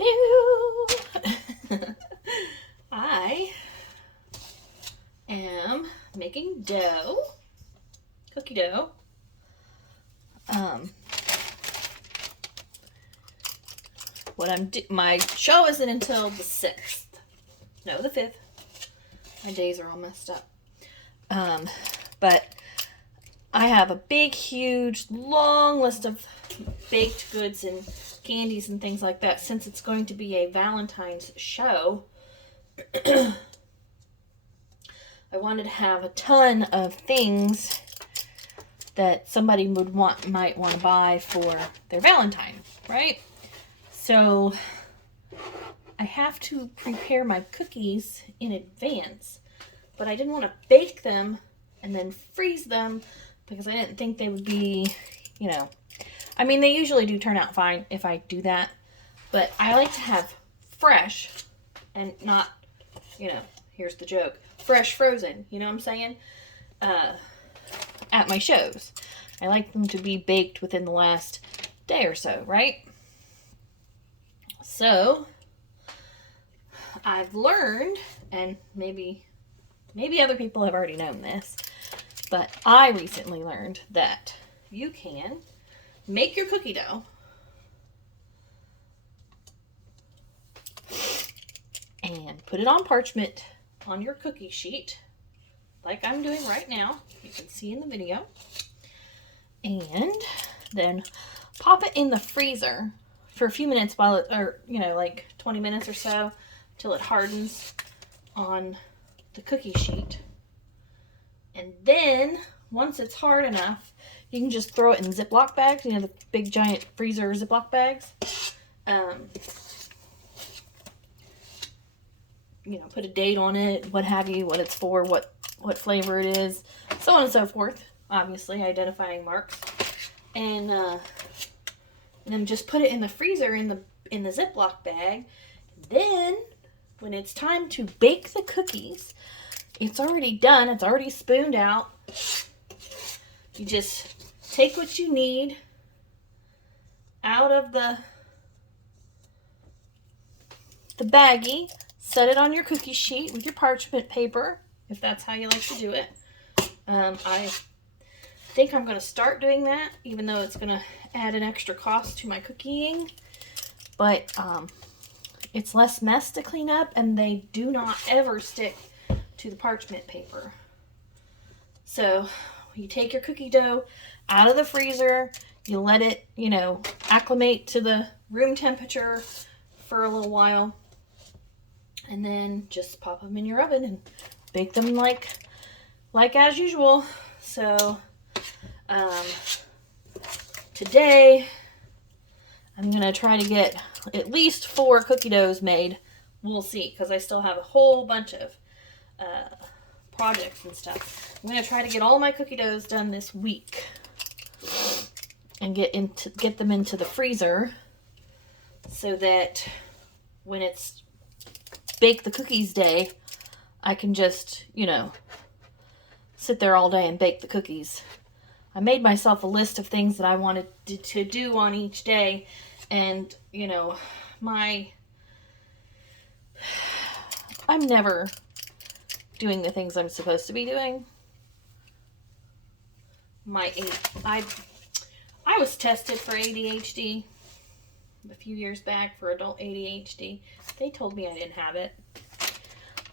Hello. I am making dough, cookie dough. My show isn't until the 6th. No, the 5th. My days are all messed up. But I have a big, huge, long list of baked goods and candies and things like that. Since it's going to be a Valentine's show, I wanted to have a ton of things that somebody might want to buy for their Valentine, right? So I have to prepare my cookies in advance, but I didn't want to bake them and then freeze them because I didn't think they would be, I mean, they usually do turn out fine if I do that, but I like to have fresh and not, here's the joke, fresh frozen, you know what I'm saying? At my shows. I like them to be baked within the last day or so, right? So, I've learned, and maybe other people have already known this, but I recently learned that you can make your cookie dough and put it on parchment on your cookie sheet, like I'm doing right now. You can see in the video. And then pop it in the freezer for a few minutes while like 20 minutes or so till it hardens on the cookie sheet. And then once it's hard enough, you can just throw it in Ziploc bags, the big giant freezer Ziploc bags. Put a date on it, what have you, what it's for, what flavor it is, so on and so forth. Obviously, identifying marks. And then just put it in the freezer in the Ziploc bag. Then, when it's time to bake the cookies, it's already done. It's already spooned out. You just take what you need out of the baggie, set it on your cookie sheet with your parchment paper, if that's how you like to do it. I think I'm going to start doing that, even though it's going to add an extra cost to my cooking. But it's less mess to clean up, and they do not ever stick to the parchment paper. So you take your cookie dough out of the freezer, you let it, acclimate to the room temperature for a little while, and then just pop them in your oven and bake them like as usual. So today I'm gonna try to get at least 4 cookie doughs made. We'll see, because I still have a whole bunch of projects and stuff. I'm gonna try to get all my cookie doughs done this week and get them into the freezer so that when it's bake the cookies day, I can just, sit there all day and bake the cookies. I made myself a list of things that I wanted to do on each day, and, I'm never doing the things I'm supposed to be doing. I was tested for ADHD a few years back for adult ADHD. They told me I didn't have it.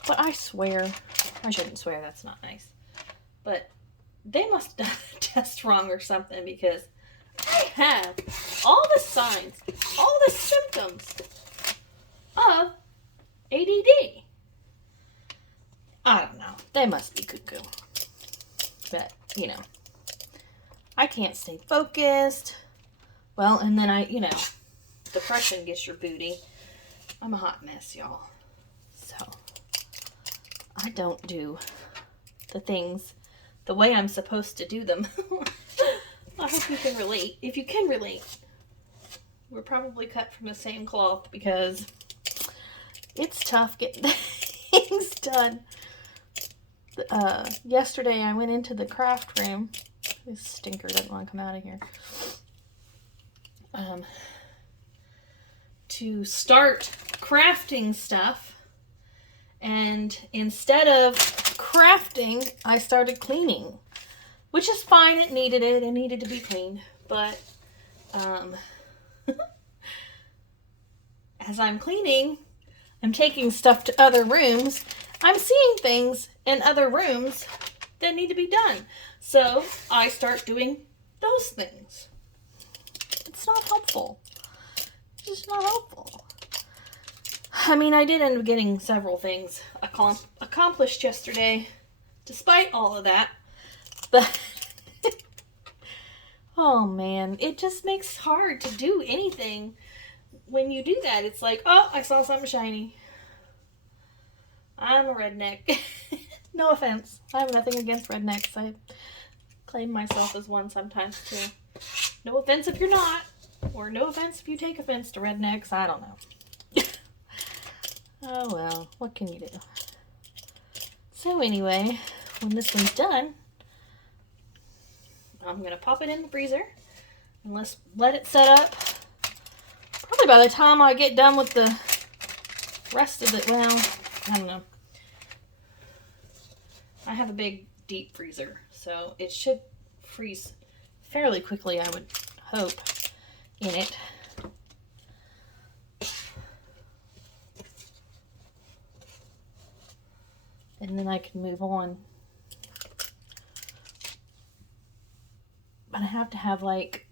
But I swear, I shouldn't swear, that's not nice. But they must have done the test wrong or something, because I have all the signs, all the symptoms of ADD. I don't know. They must be cuckoo. But, I can't stay focused. Well, and then depression gets your booty. I'm a hot mess, y'all. So, I don't do the things the way I'm supposed to do them. I hope you can relate. If you can relate, we're probably cut from the same cloth, because it's tough getting things done. Yesterday I went into the craft room. This stinker doesn't want to come out of here. to start crafting stuff, and instead of crafting, I started cleaning, which is fine. It needed to be cleaned, but as I'm cleaning, I'm taking stuff to other rooms. I'm seeing things in other rooms that need to be done. So I start doing those things. It's not helpful. It's just not helpful. I mean, I did end up getting several things accomplished yesterday, despite all of that. But, oh man, it just makes it hard to do anything. When you do that, it's like, oh, I saw something shiny. I'm a redneck. No offense. I have nothing against rednecks. I claim myself as one sometimes too. No offense if you're not. Or no offense if you take offense to rednecks. I don't know. Oh well, what can you do? So anyway, when this one's done, I'm going to pop it in the freezer and let's let it set up. Probably by the time I get done with the rest of it, well, I don't know. I have a big deep freezer, so it should freeze fairly quickly, I would hope, in it. And then I can move on. But I have to have like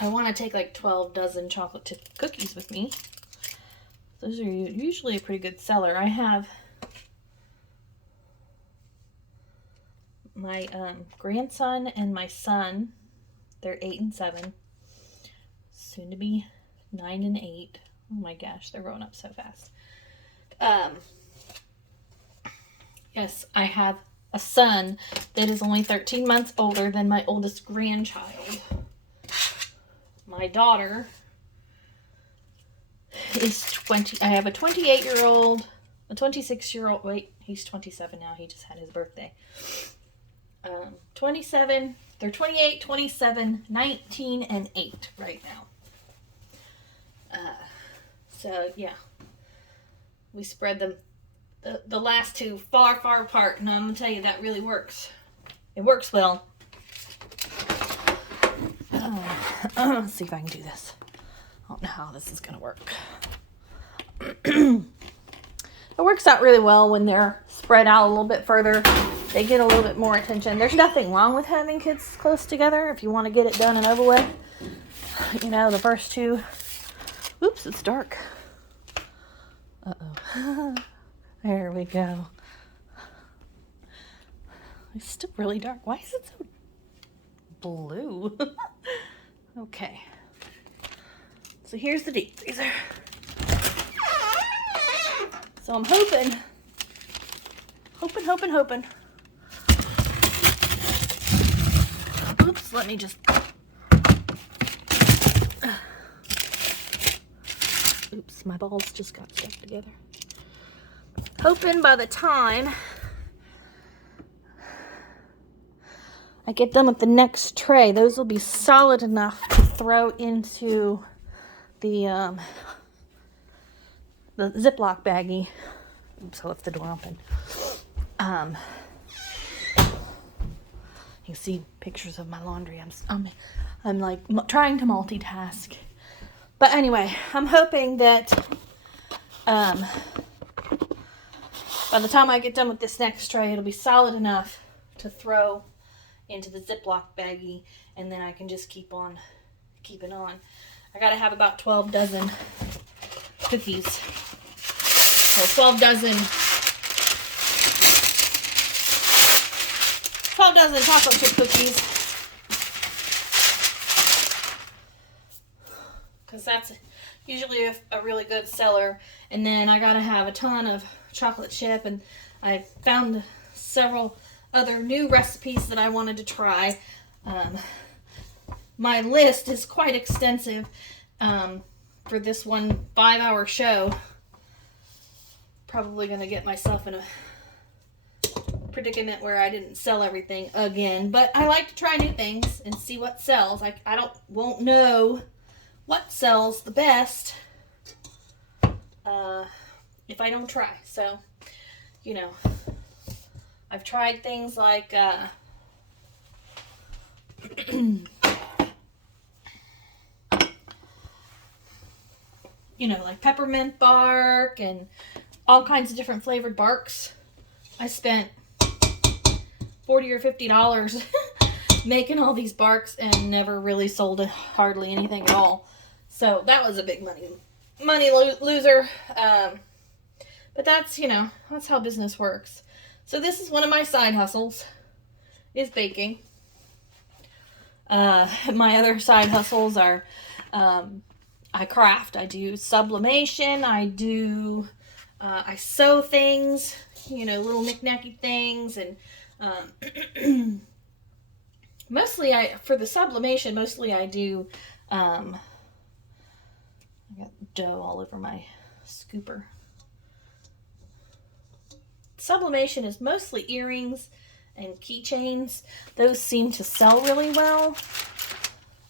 I want to take like 12 dozen chocolate chip cookies with me. Those are usually a pretty good seller. I have my grandson and my son. They're 8 and 7. Soon to be 9 and 8. Oh my gosh, they're growing up so fast. Yes, I have a son that is only 13 months older than my oldest grandchild. My daughter is 20. I have a 28-year-old, a 26-year-old. Wait, he's 27 now. He just had his birthday. 27. They're 28, 27, 19, and 8 right now. So, yeah. We spread them, the last two far, far apart. And I'm going to tell you, that really works. It works well. Let's see if I can do this. I don't know how this is going to work. It works out really well when they're spread out a little bit further. They get a little bit more attention. There's nothing wrong with having kids close together if you want to get it done and over with. You know, the first two. Oops, it's dark. Uh-oh. There we go. It's still really dark. Why is it so blue? Okay. So here's the deep freezer. So I'm hoping. Oops, let me just. Oops, my balls just got stuck together. Hoping by the time I get done with the next tray, those will be solid enough to throw into the Ziploc baggie. Oops, I left the door open. You see pictures of my laundry. I'm like trying to multitask. But anyway, I'm hoping that by the time I get done with this next tray, it'll be solid enough to throw into the Ziploc baggie, and then I can just keep on keeping on. I gotta have about 12 dozen cookies. So 12 dozen chocolate chip cookies. Because that's usually a really good seller. And then I gotta have a ton of chocolate chip, and I found several other new recipes that I wanted to try. My list is quite extensive for this one 5-hour show. Probably gonna get myself in predicament where I didn't sell everything again, but I like to try new things and see what sells. I won't know what sells the best if I don't try. So, you know, I've tried things like you know, like peppermint bark and all kinds of different flavored barks. I spent $40 or $50 making all these barks and never really sold hardly anything at all. So that was a big money loser. But that's, you know, that's how business works. So this is one of my side hustles, is baking. My other side hustles are, I craft. I do sublimation. I sew things, you know, little knick-knacky things. And mostly for the sublimation, mostly I do, I got dough all over my scooper. Sublimation is mostly earrings and keychains. Those seem to sell really well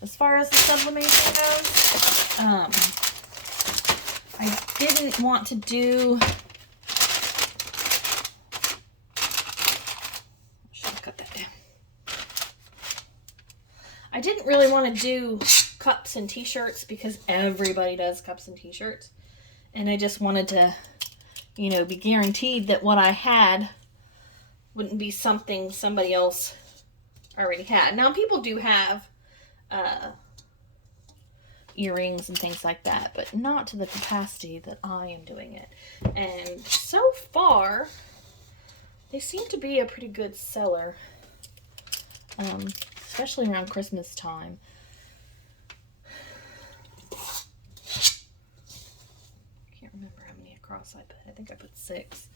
as far as the sublimation goes. I didn't want to do... Should have cut that down. I didn't really want to do cups and t-shirts because everybody does cups and t-shirts. And I just wanted to, you know, be guaranteed that what I had wouldn't be something somebody else already had. Now, people do have earrings and things like that, but not to the capacity that I am doing it. And so far, they seem to be a pretty good seller, especially around Christmas time. Can't remember how many across I put. I think I put 6.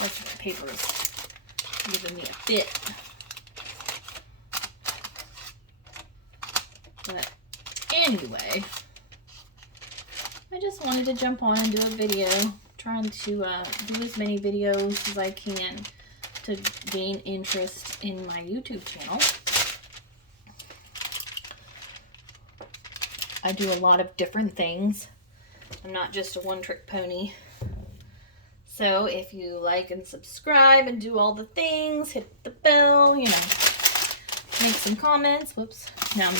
Most of the paper is giving me a fit. But anyway, I just wanted to jump on and do a video, trying to do as many videos as I can to gain interest in my YouTube channel. I do a lot of different things. I'm not just a one-trick pony. So if you like and subscribe and do all the things, hit the bell, you know, make some comments. Whoops. Now I'm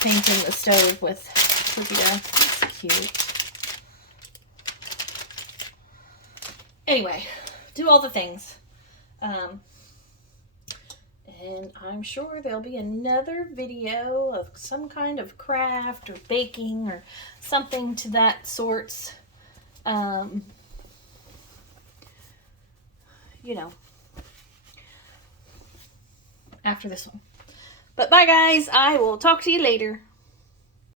painting the stove with cookie dough. It's cute. Anyway, do all the things. And I'm sure there'll be another video of some kind of craft or baking or something to that sorts. You know, after this one. But bye guys, I will talk to you later.